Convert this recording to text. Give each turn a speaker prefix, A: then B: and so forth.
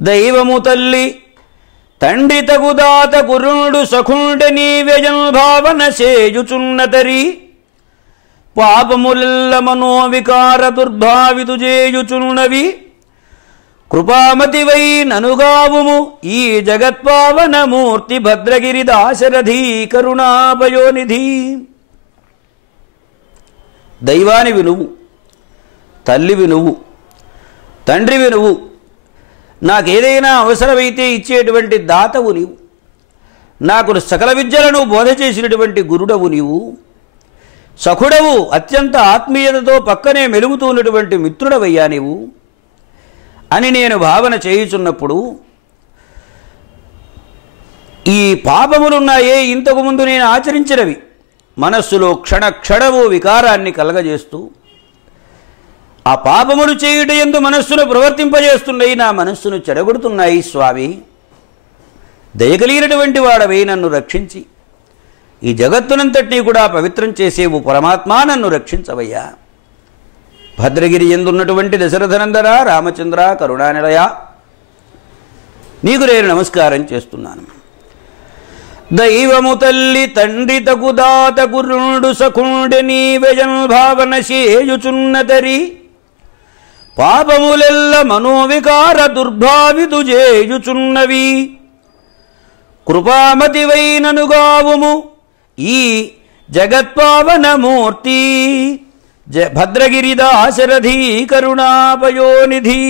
A: దైవము తల్లి తండ్రి తగుదాత గురుణుడు సఖుండ నీవ్యజం భావన చేయుచున్నతరి పాపములెల్ల మనోవికార దుర్భావితు చేయుచున్నవి కృపామతివై ననుగావుము ఈ జగత్పావన మూర్తి భద్రగిరి దాశరథీ కరుణాపయోనిధి దైవానివి నువ్వు తల్లివి నువ్వు తండ్రివి నువ్వు నాకేదైనా అవసరమైతే ఇచ్చేటువంటి దాతవు నీవు నాకు సకల విద్యలను బోధ చేసినటువంటి గురుడవు నీవు సఖుడవు అత్యంత ఆత్మీయతతో పక్కనే మెలుగుతూ ఉన్నటువంటి మిత్రుడవయ్యా నీవు అని నేను భావన చేయుచున్నప్పుడు ఈ పాపములున్నాయే ఇంతకు ముందు నేను ఆచరించినవి. మనస్సులో క్షణ క్షణము వికారాన్ని కలగజేస్తూ ఆ పాపములు చేయుట ఎందు మనస్సును ప్రవర్తింపజేస్తున్నాయి నా మనస్సును చెడగొడుతున్నాయి స్వామి. దయగలిగినటువంటి వాడవై నన్ను రక్షించి. ఈ జగత్తునంతటినీ కూడా పవిత్రం చేసేవు పరమాత్మా నన్ను రక్షించవయ్యా. భద్రగిరి ఎందున్నటువంటి దశరథనందన రామచంద్ర కరుణానిలయ నీకు నేను నమస్కారం చేస్తున్నాను. దైవము తల్లి తండ్రి తగుదాత గురుడు సఖుండె నీవెజన్ భావన చేయుచున్నతరి పాపములెల్ల మనోవికార దుర్భావితు చేయుచున్నవి. కృపామతివైననుగావుము ఈ జగత్పావనమూర్తి. జ భద్రగిరిదాశరథీ కరుణాపయోనిధి.